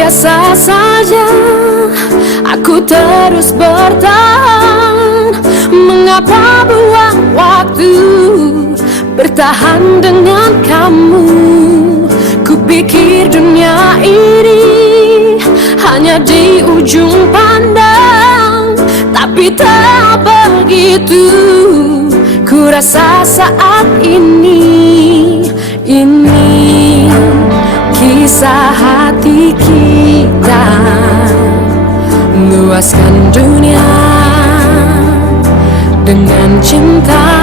Biasa saja aku terus bertahan. Mengapa buang waktu bertahan dengan kamu? Kupikir dunia ini hanya di ujung pandang, tapi tak begitu. Ku rasa saat ini kisah hati kita luaskan dunia dengan cinta.